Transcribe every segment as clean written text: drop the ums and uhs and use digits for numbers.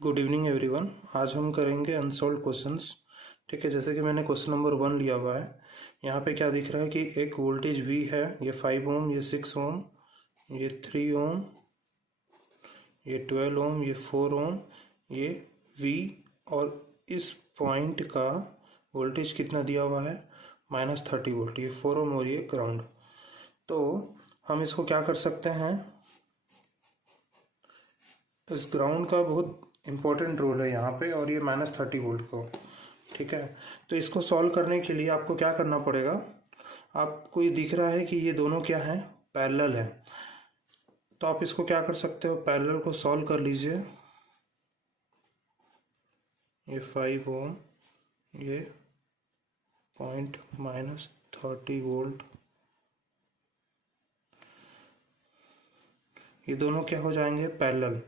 Good evening everyone. आज हम करेंगे अनसॉल्व क्वेश्चंस। ठीक है, जैसे कि मैंने क्वेश्चन नंबर 1 लिया हुआ है। यहाँ पे क्या दिख रहा है कि एक वोल्टेज V है, ये 5 ओम, ये 6 ओम, ये 3 ओम, ये 12 ओम, ये 4 ओम, ये V। और इस पॉइंट का वोल्टेज कितना दिया हुआ है, -30 वोल्ट। ये 4 ओम और ये ग्राउंड। तो हम इसको क्या कर सकते हैं, इस ग्राउंड का बहुत इम्पोर्टेंट रोल है यहाँ पे, और ये -30 वोल्ट को। ठीक है, तो इसको सॉल्व करने के लिए आपको क्या करना पड़ेगा, आपको ये दिख रहा है कि ये दोनों क्या है, पैरेलल है। तो आप इसको क्या कर सकते हो, पैरेलल को सॉल्व कर लीजिए। ये 5 ओम, ये पॉइंट -30 वोल्ट, ये दोनों क्या हो जाएंगे, पैरेलल।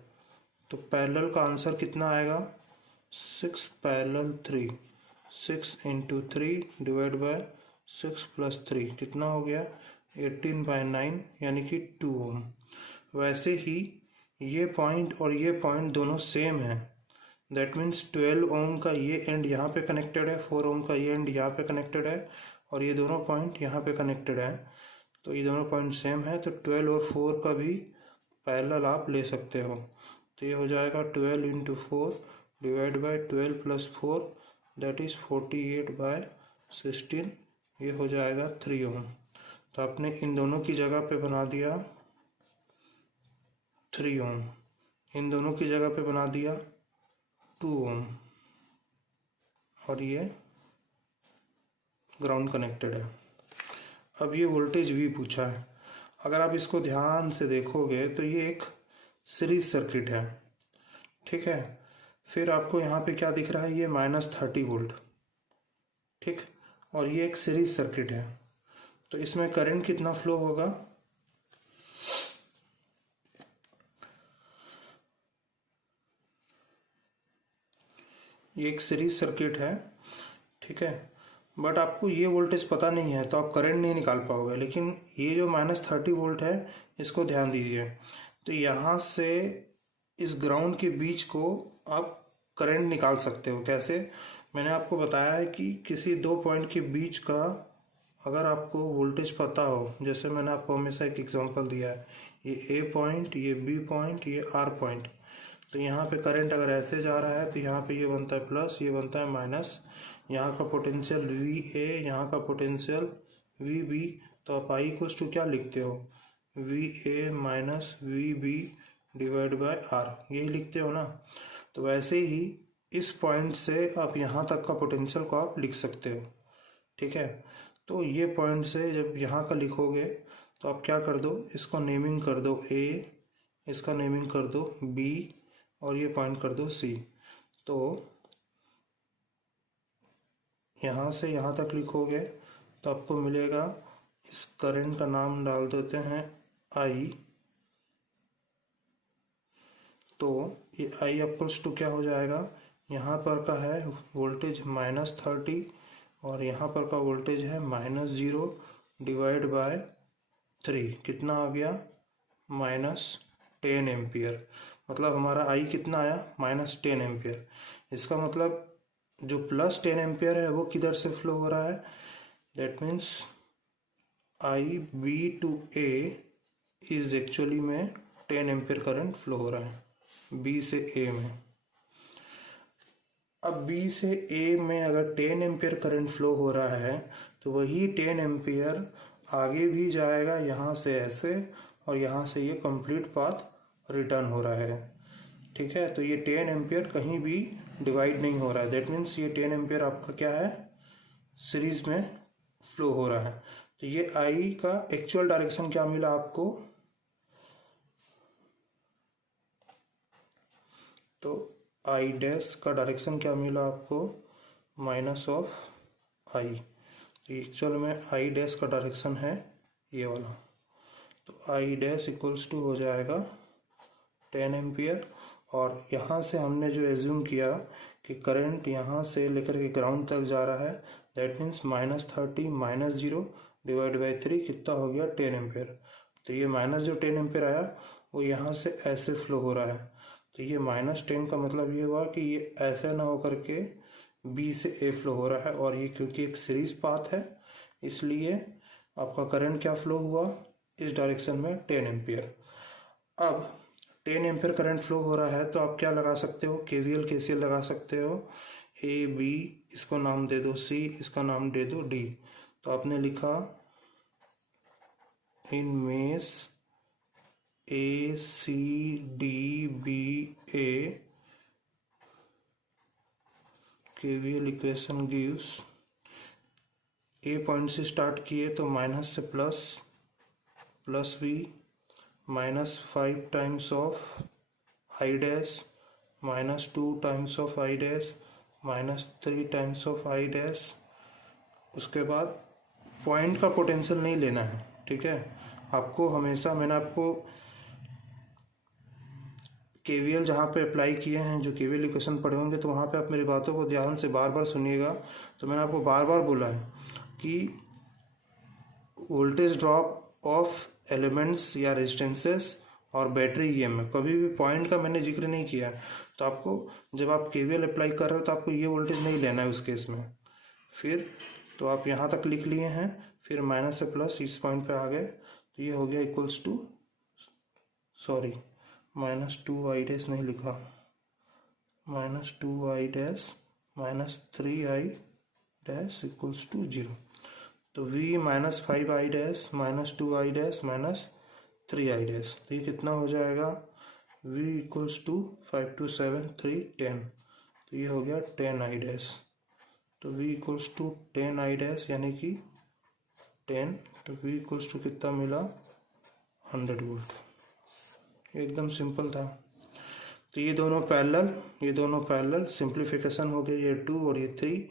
तो पैरेलल का आंसर कितना आएगा, 6 पैरेलल 3, 6 × 3 डिवाइड बाय 6 + 3 कितना हो गया, 18/9 यानी कि 2 ओम। वैसे ही ये पॉइंट और ये पॉइंट दोनों सेम है। दैट मीन्स 12 ओम का ये एंड यहाँ पे कनेक्टेड है, 4 ओम का ये एंड यहाँ पे कनेक्टेड है, और ये दोनों पॉइंट यहाँ पे कनेक्टेड है। तो ये दोनों पॉइंट सेम है, तो 12 और 4 का भी पैरेलल आप ले सकते हो। तो ये हो जाएगा 12 × 4 डिवाइड बाय 12 + 4 दैट इज़ 48/16, ये हो जाएगा 3 ओम। तो आपने इन दोनों की जगह पे बना दिया 3 ओम, इन दोनों की जगह पे बना दिया 2 ओम, और ये ग्राउंड कनेक्टेड है। अब ये वोल्टेज V पूछा है। अगर आप इसको ध्यान से देखोगे तो ये एक सीरीज सर्किट है। ठीक है, फिर आपको यहाँ पे क्या दिख रहा है, ये -30 वोल्ट। ठीक, और ये एक सीरीज सर्किट है। तो इसमें करंट कितना फ्लो होगा, ये एक सीरीज सर्किट है। ठीक है, बट आपको ये वोल्टेज पता नहीं है तो आप करंट नहीं निकाल पाओगे। लेकिन ये जो -30 वोल्ट है, इसको ध्यान दीजिए। तो यहाँ से इस ग्राउंड के बीच को आप करंट निकाल सकते हो। कैसे, मैंने आपको बताया है कि किसी दो पॉइंट के बीच का अगर आपको वोल्टेज पता हो, जैसे मैंने आपको हमेशा एक एग्जांपल दिया है, ये A पॉइंट, ये B पॉइंट, ये R पॉइंट। तो यहाँ पे करंट अगर ऐसे जा रहा है तो यहाँ पे ये बनता है प्लस, ये बनता है माइनस। यहाँ का पोटेंशियल VA, यहाँ का पोटेंशियल VB। तो आप I = क्या लिखते हो, VA - VB divide by R, यही लिखते हो ना। तो वैसे ही इस पॉइंट से आप यहाँ तक का पोटेंशियल को आप लिख सकते हो। ठीक है, तो ये पॉइंट से जब यहाँ का लिखोगे तो आप क्या कर दो, इसको नेमिंग कर दो A, इसका नेमिंग कर दो B, और ये पॉइंट कर दो C। तो यहाँ से यहाँ तक लिखोगे तो आपको मिलेगा, इस करंट का नाम डाल देते हैं I। तो ये I = क्या हो जाएगा, यहाँ पर का है वोल्टेज -30 और यहाँ पर का वोल्टेज है -0 डिवाइड बाय 3, कितना आ गया, -10 एम्पियर। मतलब हमारा I कितना आया, -10 एम्पियर। इसका मतलब जो +10 एम्पियर है वो किधर से फ्लो हो रहा है, that means IB to A is actually में 10 एम्पियर करंट फ्लो हो रहा है B से A में। अब B से A में अगर 10 एम्पियर करंट फ्लो हो रहा है तो वही 10 एम्पियर आगे भी जाएगा यहाँ से ऐसे, और यहाँ से ये कंप्लीट पाथ रिटर्न हो रहा है। ठीक है, तो ये 10 एम्पियर कहीं भी डिवाइड नहीं हो रहा है। दैट मीन्स ये 10 एम्पियर आपका क्या है, सीरीज में फ्लो हो रहा है। तो ये I का एक्चुअल डायरेक्शन क्या मिला आपको, तो I' का डायरेक्शन क्या मिला आपको, -I। तो एक्चुअल में I' का डायरेक्शन है ये वाला। तो I' = हो जाएगा 10 एम्पियर। और यहाँ से हमने जो एज्यूम किया कि करंट यहाँ से लेकर के ग्राउंड तक जा रहा है, दैट मीन्स -30 - 0 डिवाइड बाई 3 कितना हो गया, 10 एम्पियर। तो ये जो 10 एम्पियर आया वो यहाँ से ऐसे फ्लो हो रहा है। तो ये -10 का मतलब ये हुआ कि ये ऐसा ना हो करके बी से ए फ्लो हो रहा है, और ये क्योंकि एक सीरीज पाथ है इसलिए आपका करंट क्या फ्लो हुआ इस डायरेक्शन में 10 एम्पियर। अब 10 एम्पियर करंट फ्लो हो रहा है तो आप क्या लगा सकते हो, KVL KCL लगा सकते हो। ए बी इसको नाम दे दो सी, इसका नाम दे दो डी। तो आपने लिखा in mesh A C D B A KVL equation gives, A point से स्टार्ट किए तो माइनस से plus, plus B -5 times of I dash, -2 times of I dash, -3 times of I dash. उसके बाद पॉइंट का पोटेंशियल नहीं लेना है, ठीक है। आपको हमेशा, मैंने आपको KVL जहाँ पे अप्लाई किए हैं, जो KVL इक्वेशन पढ़े होंगे तो वहाँ पे आप मेरी बातों को ध्यान से बार बार सुनिएगा। तो मैंने आपको बार बार बोला है कि वोल्टेज ड्रॉप ऑफ एलिमेंट्स या रेजिस्टेंसेस और बैटरी EMF, कभी भी पॉइंट का मैंने जिक्र नहीं किया। तो आपको जब आप KVL अप्लाई कर रहे हो तो आपको ये वोल्टेज नहीं लेना है उस केस में। फिर तो आप यहाँ तक लिख लिए हैं, फिर माइनस से प्लस इस पॉइंट पे आ गए, तो ये हो गया equals to, sorry -2 I dash नहीं लिखा, -2 I dash -3 I dash equals to 0। तो V -5 I dash -2 I dash -3 I dash, तो ये कितना हो जाएगा, V इक्वल्स टू 5 2 7 3 10, तो ये हो गया 10 आई डैश। तो V equals to 10 I dash यानी कि 10, तो V इक्वल्स टू कितना मिला 100 वोल्ट। एकदम सिंपल था। तो ये दोनों पैरेलल, सिंप्लीफिकेशन हो गया, ये 2 और ये 3।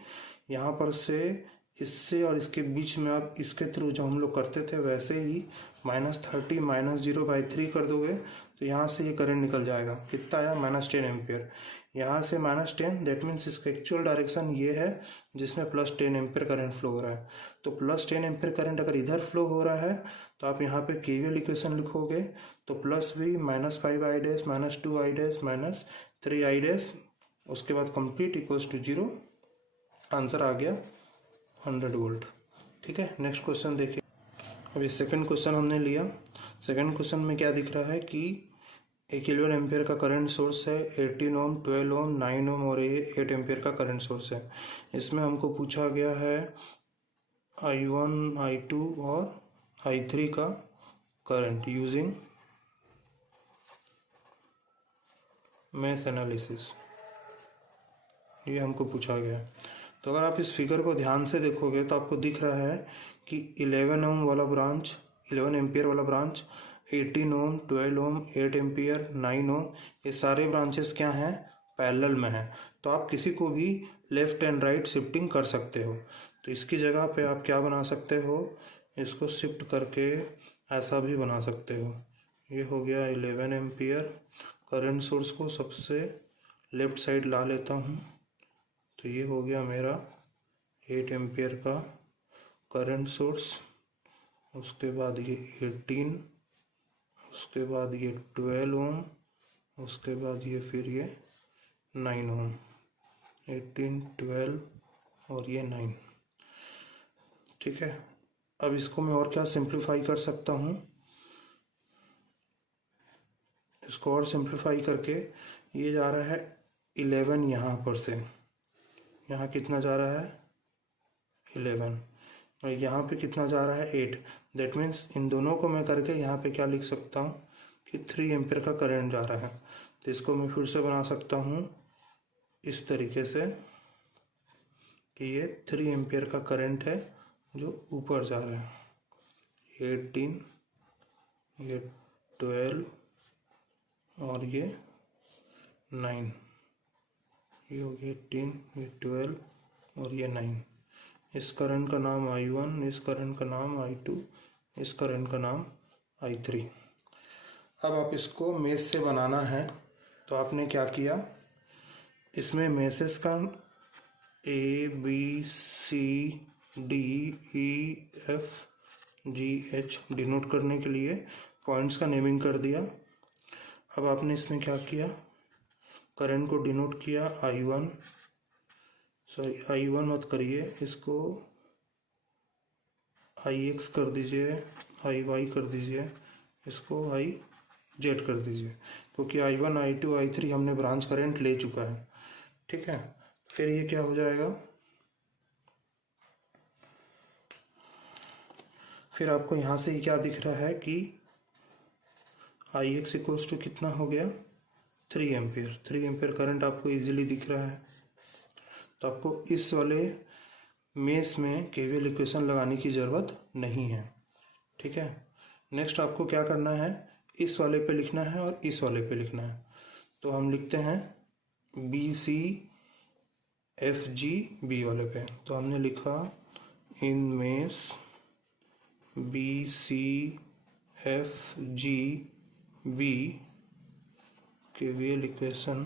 यहाँ पर से इससे और इसके बीच में आप इसके थ्रू जो हम लोग करते थे वैसे ही -30 -0/3 कर दोगे तो यहाँ से ये करंट निकल जाएगा। कितना आया, -10 एम्पियर। यहाँ से -10, दैट मीन्स इसका एक्चुअल डायरेक्शन ये है जिसमें +10 एम्पियर करंट फ्लो हो रहा है। तो +10 एम्पियर करंट अगर इधर फ्लो हो रहा है तो आप यहाँ पे KVL इक्वेशन लिखोगे तो +V -5 I dash -2 I dash -3 I dash, उसके बाद कंप्लीट इक्वल्स टू 0। आंसर आ गया 100 वोल्ट। ठीक है, नेक्स्ट क्वेश्चन देखिए। अभी सेकंड क्वेश्चन हमने लिया। सेकंड क्वेश्चन में क्या दिख रहा है कि 1 11 एम्पियर का करंट सोर्स है, 18 ओम, 12 ओम, 9 ओम और 8 एम्पियर का करंट सोर्स है। इसमें हमको पूछा गया है I1, I2 और I3 का करंट यूजिंग मैश एनालिसिस, ये हमको पूछा गया है। तो अगर आप इस फिगर को ध्यान से देखोगे तो आपको दिख रहा है कि 11 ओम वाला ब्रांच, 11 एम्पियर वाला ब्रांच, 18 ओम, 12 ओम, 8 एम्पियर, 9 ओम, ये सारे ब्रांचेस क्या हैं, पैरेलल में हैं। तो आप किसी को भी लेफ्ट एंड राइट शिफ्टिंग कर सकते हो। तो इसकी जगह पे आप क्या बना सकते हो, इसको शिफ्ट करके ऐसा भी बना सकते हो। ये हो गया 11 एम्पियर, करंट सोर्स को सबसे लेफ्ट साइड ला लेता हूँ, तो ये हो गया मेरा 8 एम्पियर का करंट सोर्स। उसके बाद ये 18, उसके बाद ये 12 ओम, उसके बाद ये फिर ये 9 ओम, 18, 12 और ये 9। ठीक है, अब इसको मैं और क्या सिंप्लीफाई कर सकता हूँ, इसको और सिंप्लीफाई करके ये जा रहा है 11 यहाँ पर से, यहाँ कितना जा रहा है 11 और यहाँ पे कितना जा रहा है 8। दैट मीन्स इन दोनों को मैं करके यहाँ पे क्या लिख सकता हूँ कि 3 एम्पियर का करंट जा रहा है। तो इसको मैं फिर से बना सकता हूँ इस तरीके से कि ये 3 एम्पियर का करंट है जो ऊपर जा रहा है, 18, ये 12 और ये 9, ये हो गया 18, ये 12 और ये 9। इस करंट का नाम I1, इस करंट का नाम I2, इस करंट का नाम I3। अब आप इसको मेश से बनाना है तो आपने क्या किया, इसमें मेसेस का ABCDEFGH डिनोट करने के लिए पॉइंट्स का नेमिंग कर दिया। अब आपने इसमें क्या किया, करंट को डिनोट किया I1, सॉरी I1 मत करिए, इसको IX कर दीजिए, IY कर दीजिए, इसको IZ कर दीजिए, क्योंकि I1 I2 I3 हमने ब्रांच करंट ले चुका है। ठीक है, फिर ये क्या हो जाएगा, फिर आपको यहाँ से ही क्या दिख रहा है कि IX इक्वल्स टू कितना हो गया, 3 एम्पियर। 3 एम्पियर करंट आपको इजीली दिख रहा है। तो आपको इस वाले मेश में केवीएल इक्वेशन लगाने की ज़रूरत नहीं है। ठीक है, नेक्स्ट आपको क्या करना है, इस वाले पे लिखना है और इस वाले पे लिखना है। तो हम लिखते हैं BCFG बी वाले पे। तो हमने लिखा in mesh BCFG B KVL equation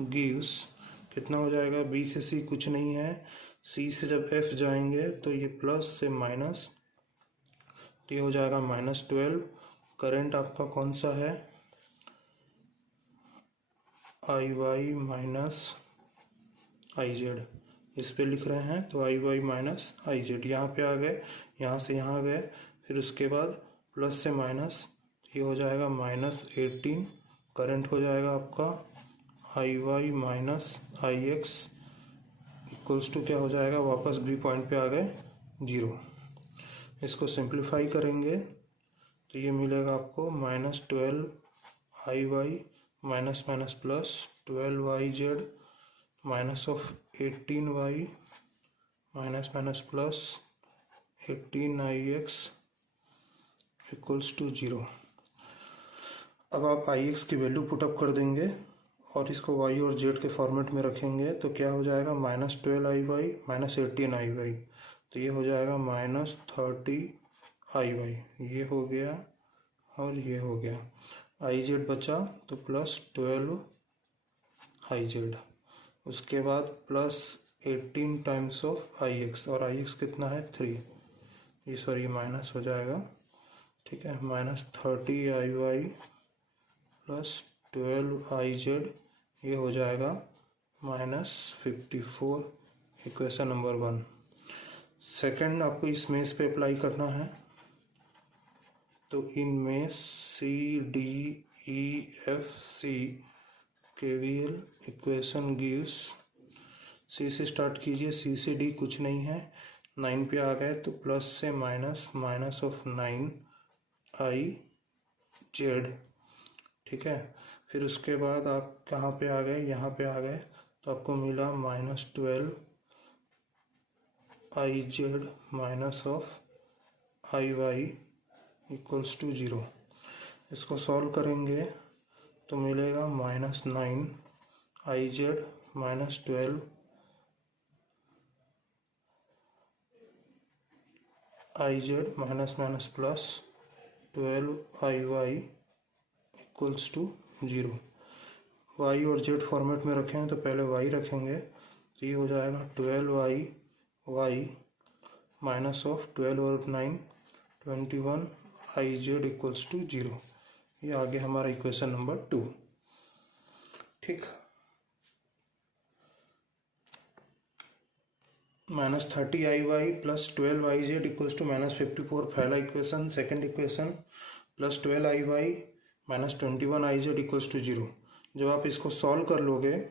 gives, कितना हो जाएगा, B से C कुछ नहीं है, C से जब F जाएंगे तो ये प्लस से माइनस, तो ये हो जाएगा -12। करंट आपका कौन सा है, IY माइनस IZ, इस पे लिख रहे हैं। तो IY माइनस IZ यहाँ पे आ गए, यहाँ से यहाँ आ गए, फिर उसके बाद प्लस से माइनस, ये हो जाएगा -18। करंट हो जाएगा आपका IY minus IX equals to क्या हो जाएगा, वापस बी पॉइंट पे आ गए 0। इसको सिंप्लीफाई करेंगे तो ये मिलेगा आपको -12 IY minus minus plus 12 YZ minus of 18Y minus minus plus 18 IX equals to 0। अब आप IX की वैल्यू पुटअप कर देंगे और इसको Y और Z के फॉर्मेट में रखेंगे तो क्या हो जाएगा, -12 IY माइनस 18 IY, तो ये हो जाएगा -30 IY, ये हो गया और ये हो गया, IZ बचा तो +12 IZ, उसके बाद +18 टाइम्स ऑफ IX, और IX कितना है 3, ये सॉरी माइनस हो जाएगा। ठीक है, -30 IY प्लस 12 IZ, ये हो जाएगा -54, इक्वेशन नंबर 1। सेकंड आपको इस मेश पे अप्लाई करना है। तो in mesh CDEFC KVL equation gives, C से स्टार्ट कीजिए, C से D कुछ नहीं है, 9 पे आ गए तो प्लस से माइनस, माइनस ऑफ 9 IZ। ठीक है, फिर उसके बाद आप कहाँ पे आ गए, यहाँ पे आ गए, तो आपको मिला -12 IZ minus of IY equals to 0। इसको सॉल्व करेंगे तो मिलेगा -9 IZ minus 12 IZ minus minus plus 12 IY equals to 0। Y और Z फॉर्मेट में रखें तो पहले Y रखेंगे, तो ये हो जाएगा 12Y माइनस ऑफ 12 और 9 21 IZ इक्वल्स टू 0। ये आगे हमारा इक्वेशन नंबर 2। ठीक, -30 IY plus 12 IZ equals to -54, पहला equation. Second equation +12 IY minus 21 IZ equals to 0। जब आप इसको सॉल्व कर लोगे,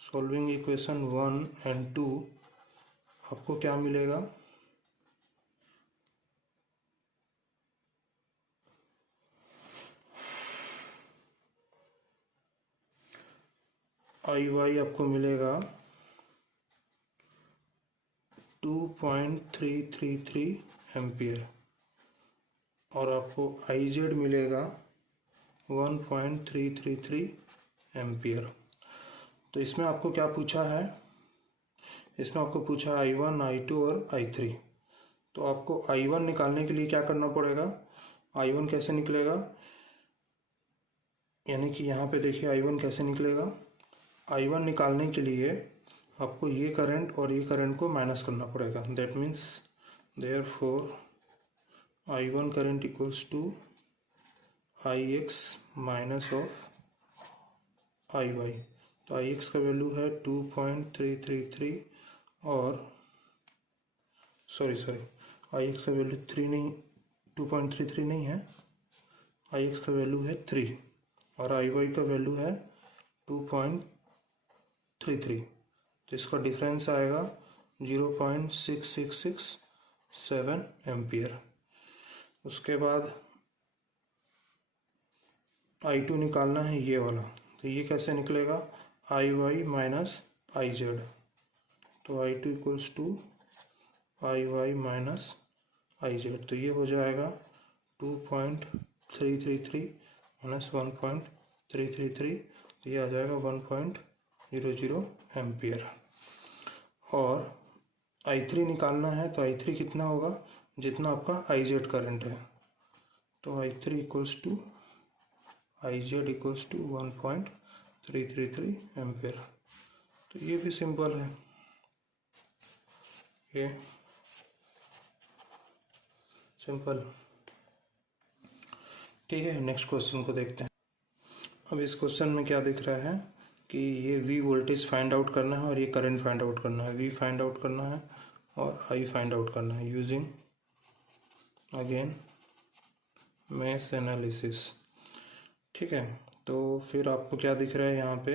सॉल्विंग इक्वेशन 1 एंड 2, आपको क्या मिलेगा, IY आपको मिलेगा 2.333 एम्पियर और आपको IZ मिलेगा 1.333 एम्पियर। तो इसमें आपको क्या पूछा है, इसमें आपको पूछा I1, I2 और I3। तो आपको I1 निकालने के लिए क्या करना पड़ेगा, I1 कैसे निकलेगा, यानी कि यहाँ पे देखिए I1 कैसे निकलेगा। I1 निकालने के लिए आपको ये करंट और ये करंट को माइनस करना पड़ेगा। That means therefore I1 current equals to IX minus of I Y. तो आई एक्स का वैल्यू है 2.333 और सॉरी आई एक्स का वैल्यू 3 नहीं, 2.33 नहीं है, आई एक्स का वैल्यू है 3 और आई वाई का वैल्यू है 2.33। तो इसका डिफरेंस आएगा 0.6667 एम्पियर। उसके बाद I2 निकालना है ये वाला। तो ये कैसे निकलेगा, I Y minus I Z. तो I2 equals to I Y minus I Z. तो ये हो जाएगा 2.333 माइनस 1.333, तो ये आ जाएगा 1.00 एम्पियर। और I3 निकालना है, तो I3 कितना होगा, जितना आपका आई जेड करंट है। तो I3 equals to I Z equals to 1.333 ampere. तो ये भी सिंपल है, ये सिंपल। ठीक है, नेक्स्ट क्वेश्चन को देखते हैं। अब इस क्वेश्चन में क्या दिख रहा है कि ये V वोल्टेज फाइंड आउट करना है और ये करंट फाइंड आउट करना है। V फाइंड आउट करना है और I फाइंड आउट करना है यूजिंग अगेन मेश एनालिसिस। ठीक है, तो फिर आपको क्या दिख रहा है यहाँ पे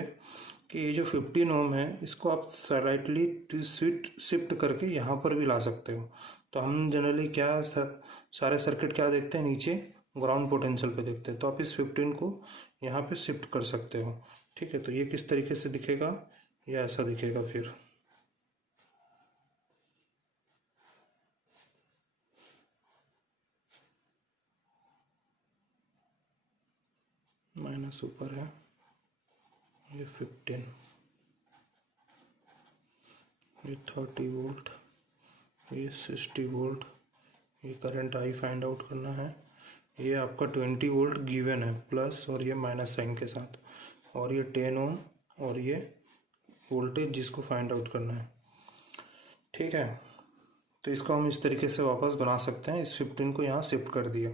कि ये जो 15 ओम है इसको आप स्लाइटली शिफ्ट करके यहाँ पर भी ला सकते हो। तो हम जनरली क्या सारे सर्किट क्या देखते हैं, नीचे ग्राउंड पोटेंशियल पे देखते हैं। तो आप इस 15 को यहाँ पे शिफ्ट कर सकते हो। ठीक है, तो ये किस तरीके से दिखेगा, ये ऐसा दिखेगा। फिर माइनस ऊपर है, ये 15, ये 30 वोल्ट, ये 60 वोल्ट, ये करंट आई फाइंड आउट करना है। ये आपका 20 वोल्ट गिवन है प्लस और ये माइनस साइन के साथ, और ये 10 ओम और ये वोल्टेज जिसको फाइंड आउट करना है। ठीक है, तो इसको हम इस तरीके से वापस बना सकते हैं। इस 15 को यहाँ शिफ्ट कर दिया।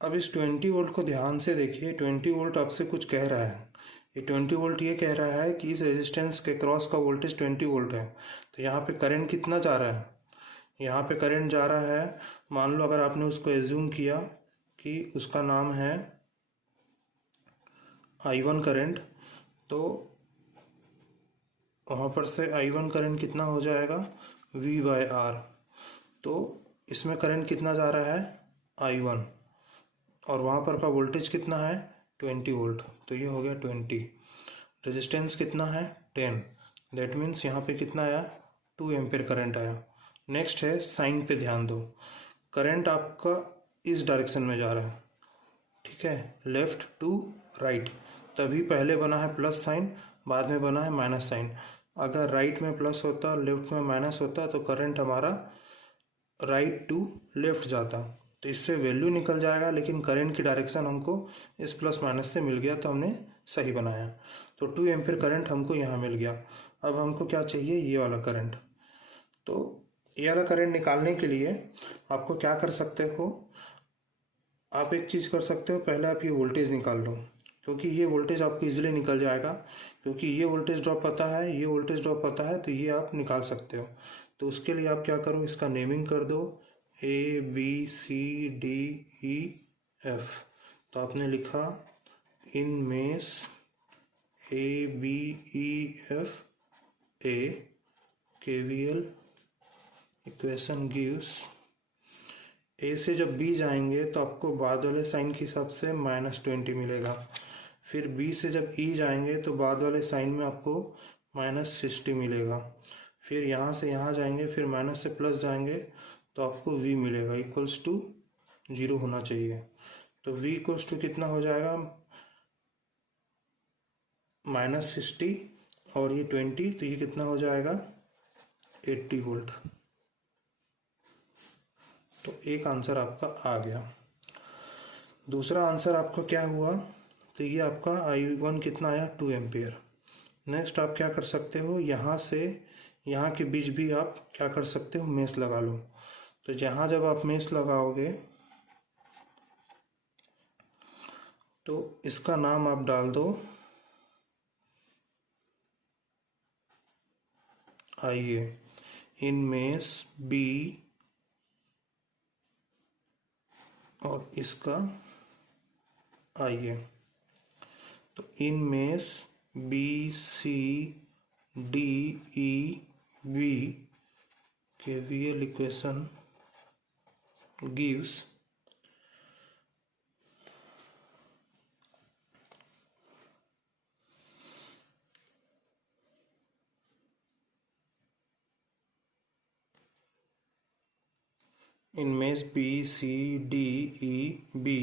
अब इस 20 वोल्ट को ध्यान से देखिए। 20 वोल्ट आपसे कुछ कह रहा है। ये 20 वोल्ट ये कह रहा है कि इस रेजिस्टेंस के क्रॉस का वोल्टेज 20 वोल्ट है। तो यहाँ पे करंट कितना जा रहा है, यहाँ पे करंट जा रहा है, मान लो अगर आपने उसको एज्यूम किया कि उसका नाम है I1 करंट, तो वहाँ पर से I1 करंट कितना हो जाएगा, V/R। तो इसमें करंट कितना जा रहा है, I1, और वहाँ पर का वोल्टेज कितना है, 20 वोल्ट। तो ये हो गया 20। रेजिस्टेंस कितना है, 10। दैट मीन्स यहाँ पे कितना आया, 2 एम्पियर करंट आया। नेक्स्ट है साइन पे ध्यान दो। करंट आपका इस डायरेक्शन में जा रहा है। ठीक है, लेफ्ट टू राइट। तभी पहले बना है प्लस साइन, बाद में बना है माइनस साइन। अगर राइट में प्लस होता, लेफ्ट में माइनस होता, तो करंट हमारा राइट टू लेफ्ट जाता। तो इससे वैल्यू निकल जाएगा, लेकिन करंट की डायरेक्शन हमको इस प्लस माइनस से मिल गया, तो हमने सही बनाया। तो 2 एम्पियर करंट हमको यहाँ मिल गया। अब हमको क्या चाहिए, ये वाला करंट। तो ये वाला करंट निकालने के लिए आपको क्या कर सकते हो, आप एक चीज़ कर सकते हो, पहले आप ये वोल्टेज निकाल लो, क्योंकि ये वोल्टेज आपको इजीली निकल जाएगा। क्योंकि ये वोल्टेज ड्रॉप पता है, ये वोल्टेज ड्रॉप पता है, तो ये आप निकाल सकते हो। तो उसके लिए आप क्या करो, इसका नेमिंग कर दो ABCDEF। तो आपने लिखा in mesh ABEF A KVL equation gives. A से जब बी जाएंगे तो आपको बाद वाले साइन के हिसाब से -20 मिलेगा। फिर बी से जब ई जाएंगे तो बाद वाले साइन में आपको -60 मिलेगा। फिर यहाँ से यहाँ जाएंगे, फिर माइनस से प्लस जाएंगे, तो आपको v मिलेगा इक्वल्स टू 0 होना चाहिए। तो v इक्वल्स टू कितना हो जाएगा, -60 और ये 20, तो ये कितना हो जाएगा, 80 वोल्ट। तो एक आंसर आपका आ गया। दूसरा आंसर आपका क्या हुआ, तो ये आपका I1 कितना आया, 2 एम्पियर। नेक्स्ट आप क्या कर सकते हो, यहाँ से यहाँ के बीच भी आप क्या कर सकते हो, मेश लगा लो। तो जहाँ जब आप मेश लगाओगे तो इसका नाम आप डाल दो आइए इनमें बी और इसका आइए। तो इनमें B C D E B KVL equation gives इनमें B C D E B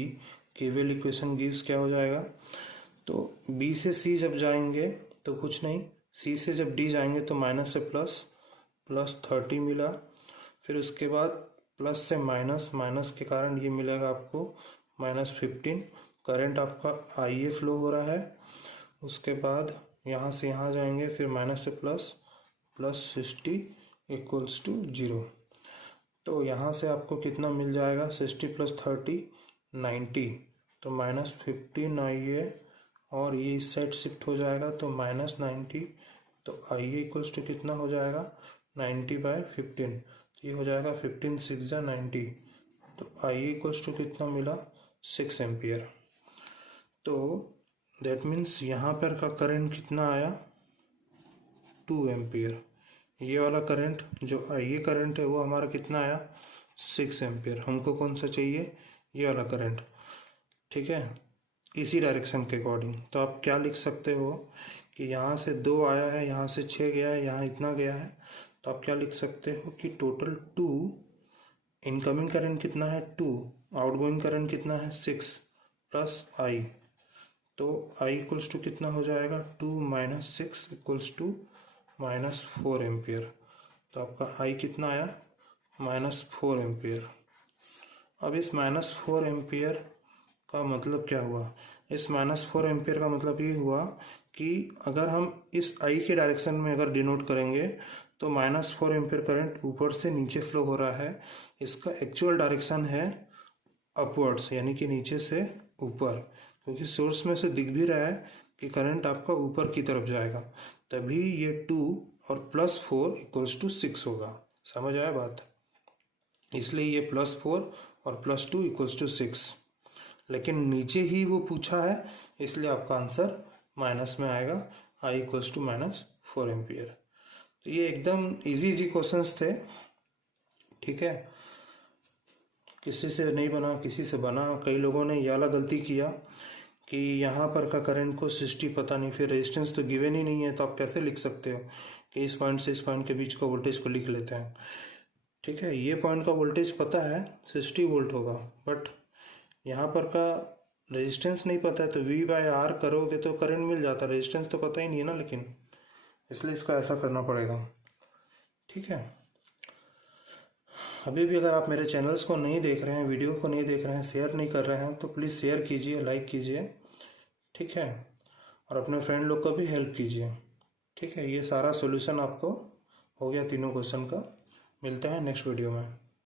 KVL equation gives क्या हो जाएगा। तो बी से सी जब जाएंगे तो कुछ नहीं, सी से जब डी जाएंगे तो माइनस से प्लस, प्लस 30 मिला। फिर उसके बाद प्लस से माइनस, माइनस के कारण ये मिलेगा आपको -15। करंट आपका IA फ्लो हो रहा है। उसके बाद यहाँ से यहाँ जाएंगे, फिर माइनस से प्लस, प्लस 60 इक्वल्स टू 0। तो यहाँ से आपको कितना मिल जाएगा, 60 + 30 90। तो -15 IA और ये इस साइड शिफ्ट हो जाएगा तो -90। तो IA इक्वल्स टू कितना हो जाएगा 90/15। तो ये हो जाएगा 15 6 90। तो IA इक्वल्स टू कितना मिला 6 एम्पियर। तो दैट मीन्स यहाँ पर का करंट कितना आया 2 एम्पियर। ये वाला करंट जो IA करंट है वो हमारा कितना आया 6 एम्पियर। हमको कौन सा चाहिए, ये वाला करंट, ठीक है, इसी डायरेक्शन के अकॉर्डिंग। तो आप क्या लिख सकते हो कि यहाँ से 2 आया है, यहाँ से 6 गया है, यहाँ इतना गया है। तो आप क्या लिख सकते हो कि टोटल 2, इनकमिंग करंट कितना है 2, आउटगोइंग करंट कितना है 6 प्लस I। तो I इक्वल्स टू कितना हो जाएगा 2 - 6 इक्वल्स टू -4 एम्पियर। तो आपका I कितना आया -4 एम्पियर। अब इस -4 एम्पियर का मतलब क्या हुआ, इस -4 एम्पियर का मतलब ये हुआ कि अगर हम इस I के डायरेक्शन में अगर डिनोट करेंगे तो -4 एम्पियर करंट ऊपर से नीचे फ्लो हो रहा है। इसका एक्चुअल डायरेक्शन है अपवर्ड्स, यानी कि नीचे से ऊपर, क्योंकि सोर्स में से दिख भी रहा है कि करंट आपका ऊपर की तरफ जाएगा। तभी ये 2 और +4 इक्वल्स टू 6 होगा। समझ आया बात, इसलिए ये +4 और +2 इक्वल्स टू 6। लेकिन नीचे ही वो पूछा है, इसलिए आपका आंसर माइनस में आएगा, I इक्वल्स टू -4 एम्पियर। तो ये एकदम इजी क्वेश्चंस थे, ठीक है, किसी से नहीं बना, किसी से बना। कई लोगों ने ये वाला गलती किया कि यहाँ पर का करंट को 60 पता नहीं, फिर रेजिस्टेंस तो गिवन ही नहीं है, तो आप कैसे लिख सकते हो कि इस पॉइंट से इस पॉइंट के बीच का वोल्टेज को लिख लेते हैं। ठीक है, ये पॉइंट का वोल्टेज पता है 60 वोल्ट होगा, बट यहाँ पर का रेजिस्टेंस नहीं पता है। तो V/R करोगे तो करंट मिल जाता, रेजिस्टेंस तो पता ही नहीं है ना, लेकिन इसलिए इसका ऐसा करना पड़ेगा। ठीक है, अभी भी अगर आप मेरे चैनल्स को नहीं देख रहे हैं, वीडियो को नहीं देख रहे हैं, शेयर नहीं कर रहे हैं, तो प्लीज़ शेयर कीजिए, लाइक कीजिए, ठीक है, और अपने फ्रेंड लोग को भी हेल्प कीजिए। ठीक है, ये सारा सॉल्यूशन आपको हो गया तीनों क्वेश्चन का। मिलते हैं नेक्स्ट वीडियो में।